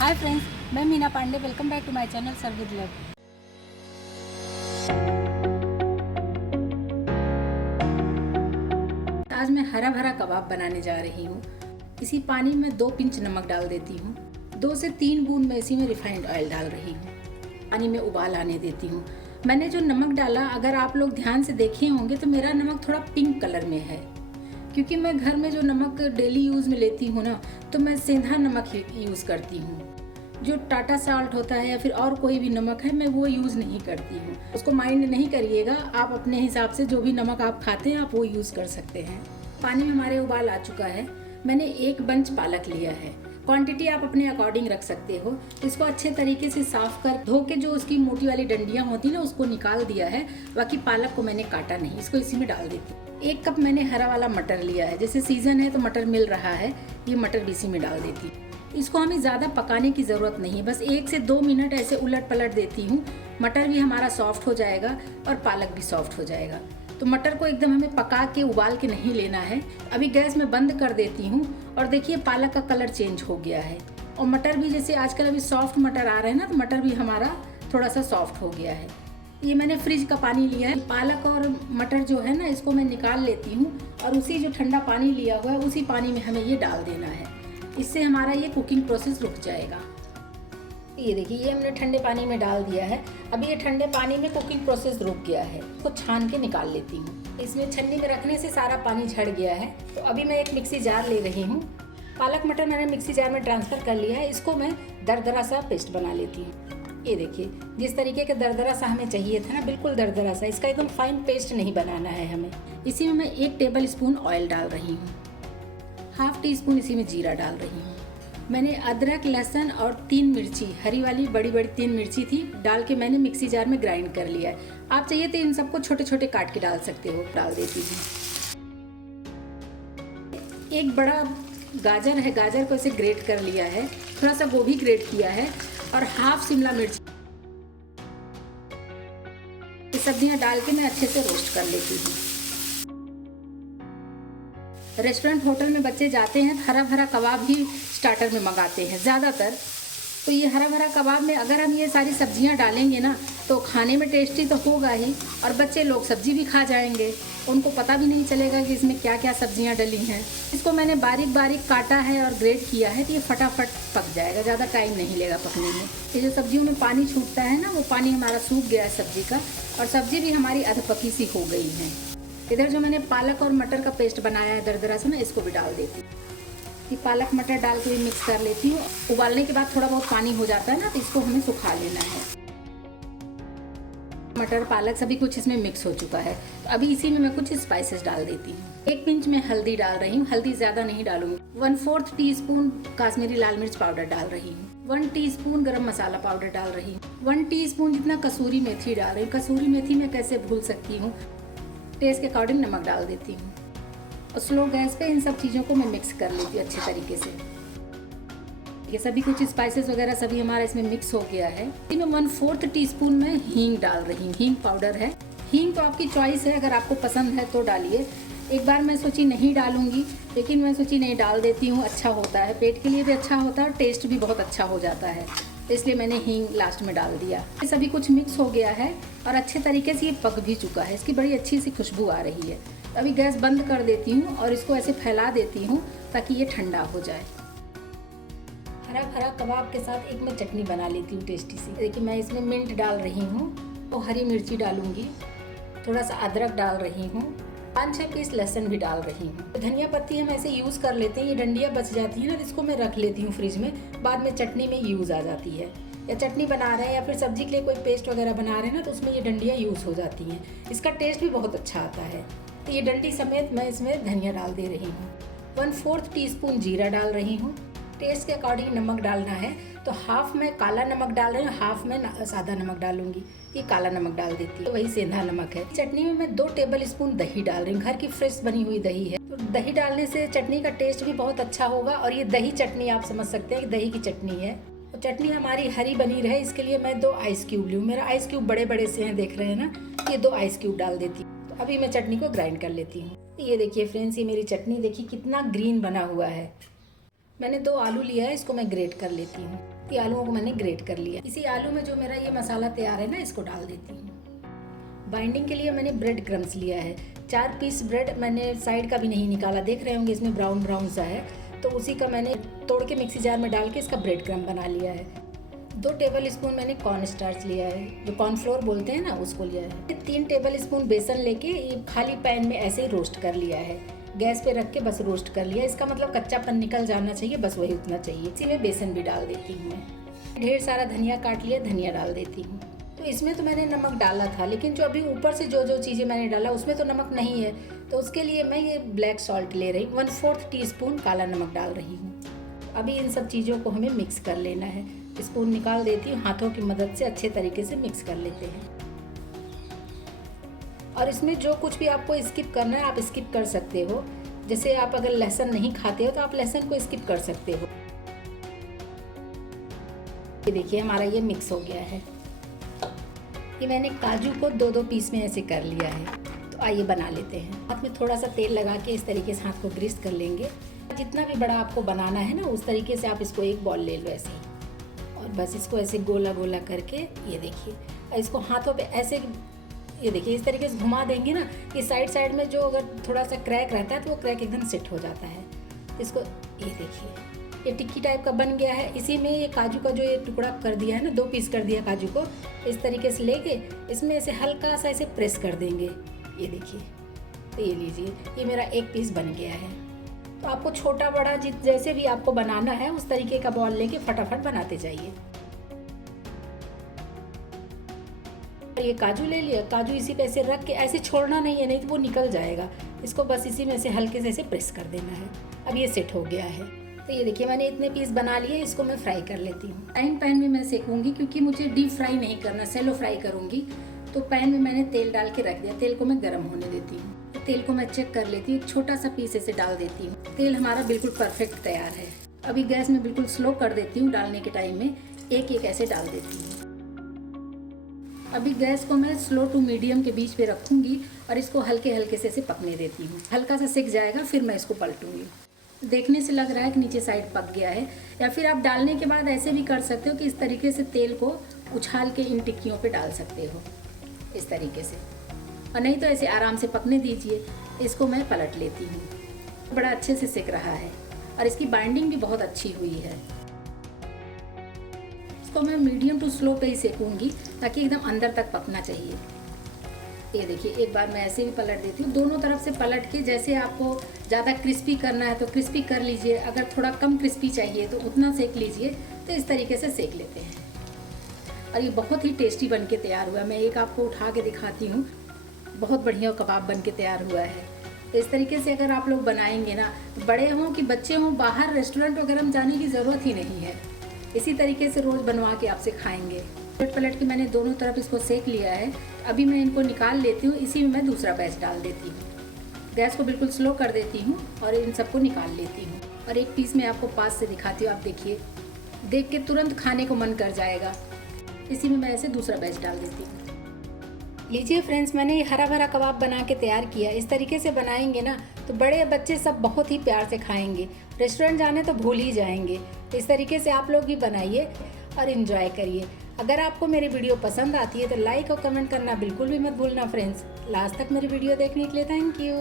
हाय friends, मैं Meena Pandey. Welcome back to my channel serve with love. आज मैं हरा भरा कबाब बनाने जा रही हूँ। इसी पानी में 2 पिंच नमक डाल देती हूँ। 2 से 3 बूंद मैं इसी में रिफाइंड ऑयल डाल रही हूँ। पानी में उबाल आने देती हूँ। मैंने जो नमक डाला, अगर आप लोग ध्यान से देखे होंगे तो मेरा नमक थोड़ा पिंक कलर में है, क्योंकि मैं घर में जो नमक डेली यूज़ में लेती हूँ ना, तो मैं सेंधा नमक यूज़ करती हूँ। जो टाटा साल्ट होता है या फिर और कोई भी नमक है, मैं वो यूज़ नहीं करती हूँ। उसको माइंड नहीं करिएगा, आप अपने हिसाब से जो भी नमक आप खाते हैं आप वो यूज़ कर सकते हैं। पानी में हमारे उबाल आ चुका है। मैंने 1 बंच पालक लिया है। क्वांटिटी आप अपने अकॉर्डिंग रख सकते हो। इसको अच्छे तरीके से साफ कर धो के जो उसकी मोटी वाली डंडियाँ होती हैं ना, उसको निकाल दिया है। बाकी पालक को मैंने काटा नहीं, इसको इसी में डाल देती हूँ। 1 कप मैंने हरा वाला मटर लिया है। जैसे सीज़न है तो मटर मिल रहा है, ये मटर भी इसी में डाल देती हूँ। इसको हमें ज़्यादा पकाने की ज़रूरत नहीं है, बस 1 से 2 मिनट ऐसे उलट पलट देती हूँ। मटर भी हमारा सॉफ्ट हो जाएगा और पालक भी सॉफ्ट हो जाएगा। तो मटर को एकदम हमें पका के उबाल के नहीं लेना है। अभी गैस में बंद कर देती हूँ और देखिए पालक का कलर चेंज हो गया है। और मटर भी जैसे आजकल अभी सॉफ्ट मटर आ रहे हैं ना, तो मटर भी हमारा थोड़ा सा सॉफ्ट हो गया है। ये मैंने फ्रिज का पानी लिया है। पालक और मटर जो है ना, इसको मैं निकाल लेती हूँ और उसी जो ठंडा पानी लिया हुआ है उसी पानी में हमें ये डाल देना है। इससे हमारा ये कुकिंग प्रोसेस रुक जाएगा। ये देखिए, ये हमने ठंडे पानी में डाल दिया है। अभी ये ठंडे पानी में कुकिंग प्रोसेस रुक गया है। इसको छान के निकाल लेती हूँ। इसमें छन्नी में रखने से सारा पानी झड़ गया है। तो अभी मैं एक मिक्सी जार ले रही हूँ। पालक मटर मैंने मिक्सी जार में ट्रांसफ़र कर लिया है। इसको मैं दरदरा सा पेस्ट बना लेती हूँ। ये देखिए, जिस तरीके का दरदरा सा हमें चाहिए था ना, बिल्कुल दरदरा सा। इसका एकदम फाइन पेस्ट नहीं बनाना है हमें। इसी में मैं 1 टेबल स्पून ऑयल डाल रही हूँ। ½ टीस्पून इसी में जीरा डाल रही हूँ। मैंने अदरक, लहसुन और 3 मिर्ची, हरी वाली बड़ी बड़ी 3 मिर्ची थी, डाल के मैंने मिक्सी जार में ग्राइंड कर लिया है। आप चाहिए तो इन सबको छोटे छोटे काट के डाल सकते हो। डाल देती हूँ। एक बड़ा गाजर है, गाजर को इसे ग्रेट कर लिया है। थोड़ा सा गोभी ग्रेट किया है और ½ शिमला मिर्च। ये सब्जियाँ डाल के मैं अच्छे से रोस्ट कर लेती हूँ। रेस्टोरेंट होटल में बच्चे जाते हैं, हरा भरा कबाब ही स्टार्टर में मंगाते हैं ज़्यादातर। तो ये हरा भरा कबाब में अगर हम ये सारी सब्जियां डालेंगे ना, तो खाने में टेस्टी तो होगा ही, और बच्चे लोग सब्जी भी खा जाएंगे। उनको पता भी नहीं चलेगा कि इसमें क्या क्या सब्जियां डली हैं। इसको मैंने बारीक बारीक काटा है और ग्रेट किया है, तो ये फटाफट पक जाएगा, ज़्यादा टाइम नहीं लेगा पकने में। ये जो सब्जियों में पानी छूटता है ना, वो पानी हमारा सूख गया है सब्जी का, और सब्जी भी हमारी अधपकी सी हो गई है। इधर जो मैंने पालक और मटर का पेस्ट बनाया है दरदरा से, मैं इसको भी डाल देती हूँ। ये पालक मटर डाल के भी मिक्स कर लेती हूँ। उबालने के बाद थोड़ा बहुत पानी हो जाता है ना, तो इसको हमें सुखा लेना है। मटर पालक सभी कुछ इसमें मिक्स हो चुका है। तो अभी इसी में मैं कुछ स्पाइसेस डाल देती हूँ। 1 पिंच में हल्दी डाल रही हूँ। हल्दी ज़्यादा नहीं डालूंगी। 1/4 टीस्पून काश्मीरी लाल मिर्च पाउडर डाल रही हूँ। 1 टीस्पून गरम मसाला पाउडर डाल रही हूँ। 1 टीस्पून जितना कसूरी मेथी डाल रही हूँ। कसूरी मेथी मैं कैसे भूल सकती हूँ। टेस्ट के अकॉर्डिंग नमक डाल देती हूँ और स्लो गैस पे इन सब चीज़ों को मैं मिक्स कर लेती हूँ अच्छे तरीके से। ये सभी कुछ स्पाइसेस वगैरह सभी हमारा इसमें मिक्स हो गया है। इसमें 1/4 टीस्पून में हींग डाल रही हूँ। हींग पाउडर है। हींग तो आपकी चॉइस है, अगर आपको पसंद है तो डालिए। एक बार मैं सोची नहीं डालूंगी, लेकिन मैं सोची नहीं, डाल देती हूँ। अच्छा होता है, पेट के लिए भी अच्छा होता है और टेस्ट भी बहुत अच्छा हो जाता है, इसलिए मैंने हींग लास्ट में डाल दिया। ये सभी कुछ मिक्स हो गया है और अच्छे तरीके से ये पक भी चुका है। इसकी बड़ी अच्छी सी खुशबू आ रही है। अभी गैस बंद कर देती हूँ और इसको ऐसे फैला देती हूँ ताकि ये ठंडा हो जाए। हरा भरा कबाब के साथ एक मैं चटनी बना लेती हूँ टेस्टी सी। देखिए, मैं इसमें मिंट डाल रही हूँ और हरी मिर्ची डालूंगी, थोड़ा सा अदरक डाल रही हूँ, 5-6 पीस लहसुन भी डाल रही हूँ। धनिया पत्ती हम ऐसे यूज़ कर लेते हैं। ये डंडियाँ बच जाती है ना, तो इसको मैं रख लेती हूँ फ्रिज में, बाद में चटनी में यूज़ आ जाती है। या चटनी बना रहे हैं या फिर सब्जी के लिए कोई पेस्ट वगैरह बना रहे हैं ना, तो उसमें ये डंडियाँ यूज़ हो जाती हैं। इसका टेस्ट भी बहुत अच्छा आता है। तो ये डंडी समेत मैं इसमें धनिया डाल दे रही हूँ। 1/4 टीस्पून जीरा डाल रही हूँ। टेस्ट के अकॉर्डिंग नमक डालना है, तो हाफ में काला नमक डाल रही हूँ, हाफ में सादा नमक डालूंगी। ये काला नमक डाल देती है, वही सेंधा नमक है। चटनी में मैं 2 टेबल स्पून दही डाल रही हूँ। घर की फ्रेश बनी हुई दही है, तो दही डालने से चटनी का टेस्ट भी बहुत अच्छा होगा। और ये दही चटनी आप समझ सकते हैं कि दही की चटनी है। तो चटनी हमारी हरी बनी रहे, इसके लिए मैं 2 आइस क्यूब लूँ। मेरा आइस क्यूब बड़े बड़े से हैं, देख रहे हैं ना, ये 2 आइस क्यूब डाल देती हूँ। तो अभी मैं चटनी को ग्राइंड कर लेती हूँ। ये देखिए फ्रेंड्स, ये मेरी चटनी देखिए कितना ग्रीन बना हुआ है। मैंने 2 आलू लिया है, इसको मैं ग्रेट कर लेती हूँ। ये आलूओं को मैंने ग्रेट कर लिया। इसी आलू में जो मेरा ये मसाला तैयार है ना, इसको डाल देती हूँ। बाइंडिंग के लिए मैंने ब्रेड क्रम्स लिया है। 4 पीस ब्रेड मैंने साइड का भी नहीं निकाला, देख रहे होंगे इसमें ब्राउन ब्राउन सा है, तो उसी का मैंने तोड़ के मिक्सी जार में डाल के इसका ब्रेड क्रम्ब बना लिया है। 2 टेबल स्पून मैंने कॉर्न स्टार्च लिया है, जो कॉर्नफ्लोर बोलते हैं ना, उसको लिया है। 3 टेबल स्पून बेसन लेके ये खाली पैन में ऐसे ही रोस्ट कर लिया है। गैस पे रख के बस रोस्ट कर लिया। इसका मतलब कच्चापन निकल जाना चाहिए, बस वही उतना चाहिए। इसी में बेसन भी डाल देती हूँ मैं। ढेर सारा धनिया काट लिया, धनिया डाल देती हूँ। तो इसमें तो मैंने नमक डाला था, लेकिन जो अभी ऊपर से जो चीज़ें मैंने डाला उसमें तो नमक नहीं है, तो उसके लिए मैं ये ब्लैक सॉल्ट ले रही हूँ। 1/4 टीस्पून काला नमक डाल रही हूँ। अभी इन सब चीज़ों को हमें मिक्स कर लेना है। स्पून निकाल देती हूँ, हाथों की मदद से अच्छे तरीके से मिक्स कर लेते हैं। और इसमें जो कुछ भी आपको स्किप करना है आप स्किप कर सकते हो। जैसे आप अगर लहसुन नहीं खाते हो तो आप लहसुन को स्किप कर सकते हो। ये देखिए हमारा ये मिक्स हो गया है। ये मैंने काजू को 2-2 पीस में ऐसे कर लिया है। तो आइए बना लेते हैं। हाथ में थोड़ा सा तेल लगा के इस तरीके से हाथ को ग्रीस कर लेंगे। जितना भी बड़ा आपको बनाना है ना, उस तरीके से आप इसको एक बॉल ले लो ऐसे ही, और बस इसको ऐसे गोला गोला करके ये देखिए, इसको हाथों पे ऐसे ये देखिए इस तरीके से घुमा देंगे ना, ये साइड में जो अगर थोड़ा सा क्रैक रहता है तो वो क्रैक एकदम सेट हो जाता है। इसको ये देखिए ये टिक्की टाइप का बन गया है। इसी में ये काजू का जो ये टुकड़ा कर दिया है ना, 2 पीस कर दिया काजू को, इस तरीके से लेके इसमें ऐसे हल्का सा ऐसे प्रेस कर देंगे। ये देखिए, तो ये लीजिए, ये मेरा 1 पीस बन गया है। तो आपको छोटा बड़ा जैसे भी आपको बनाना है उस तरीके का बॉल लेके फटाफट बनाते जाइए। ये काजू ले लिया, काजू इसी पे ऐसे रख के ऐसे छोड़ना नहीं है, नहीं तो वो निकल जाएगा। इसको बस इसी में से हल्के से ऐसे प्रेस कर देना है। अब ये सेट हो गया है। तो ये देखिए मैंने इतने पीस बना लिए, इसको मैं फ्राई कर लेती हूँ। फ्राइंग पैन में मैं सेकूंगी, क्योंकि मुझे डीप फ्राई नहीं करना, सेलो फ्राई करूँगी। तो पैन में मैंने तेल डाल के रख दिया। तेल को मैं गर्म होने देती हूँ। तेल को मैं चेक कर लेती हूँ, छोटा सा पीस ऐसे डाल देती हूँ। तेल हमारा बिल्कुल परफेक्ट तैयार है। अभी गैस में बिल्कुल स्लो कर देती हूँ। डालने के टाइम में एक एक ऐसे डाल देती हूँ। अभी गैस को मैं स्लो टू मीडियम के बीच पे रखूँगी और इसको हल्के हल्के से ऐसे पकने देती हूँ। हल्का सा सिक जाएगा, फिर मैं इसको पलटूंगी। देखने से लग रहा है कि नीचे साइड पक गया है, या फिर आप डालने के बाद ऐसे भी कर सकते हो कि इस तरीके से तेल को उछाल के इन टिक्कियों पे डाल सकते हो, इस तरीके से, और नहीं तो ऐसे आराम से पकने दीजिए। इसको मैं पलट लेती हूँ। बड़ा अच्छे से सिक रहा है और इसकी बाइंडिंग भी बहुत अच्छी हुई है। इसको मैं मीडियम टू स्लो पे ही सेकूंगी, ताकि एकदम अंदर तक पकना चाहिए। ये देखिए, एक बार मैं ऐसे भी पलट देती हूँ। दोनों तरफ से पलट के, जैसे आपको ज़्यादा क्रिस्पी करना है तो क्रिस्पी कर लीजिए, अगर थोड़ा कम क्रिस्पी चाहिए तो उतना सेक लीजिए। तो इस तरीके से सेक लेते हैं और ये बहुत ही टेस्टी बन के तैयार हुआ है। मैं एक आपको उठा के दिखाती हूँ। बहुत बढ़िया कबाब बन के तैयार हुआ है। तो इस तरीके से अगर आप लोग बनाएंगे ना, बड़े हों कि बच्चे हों, बाहर रेस्टोरेंट वगैरह में जाने की ज़रूरत ही नहीं है। इसी तरीके से रोज़ बनवा के आपसे खाएंगे। पलट के मैंने दोनों तरफ इसको सेक लिया है। अभी मैं इनको निकाल लेती हूँ। इसी में मैं दूसरा बैच डाल देती हूँ। गैस को बिल्कुल स्लो कर देती हूँ और इन सबको निकाल लेती हूँ। और एक पीस मैं आपको पास से दिखाती हूँ। आप देखिए, देख के तुरंत खाने को मन कर जाएगा। इसी में मैं ऐसे दूसरा बैच डाल देती हूँ। लीजिए फ्रेंड्स, मैंने ये हरा भरा कबाब बना के तैयार किया। इस तरीके से बनाएंगे ना तो बड़े बच्चे सब बहुत ही प्यार से खाएंगे। रेस्टोरेंट जाने तो भूल ही जाएंगे। तो इस तरीके से आप लोग भी बनाइए और इन्जॉय करिए। अगर आपको मेरी वीडियो पसंद आती है तो लाइक और कमेंट करना बिल्कुल भी मत भूलना फ्रेंड्स। लास्ट तक मेरी वीडियो देखने के लिए थैंक यू।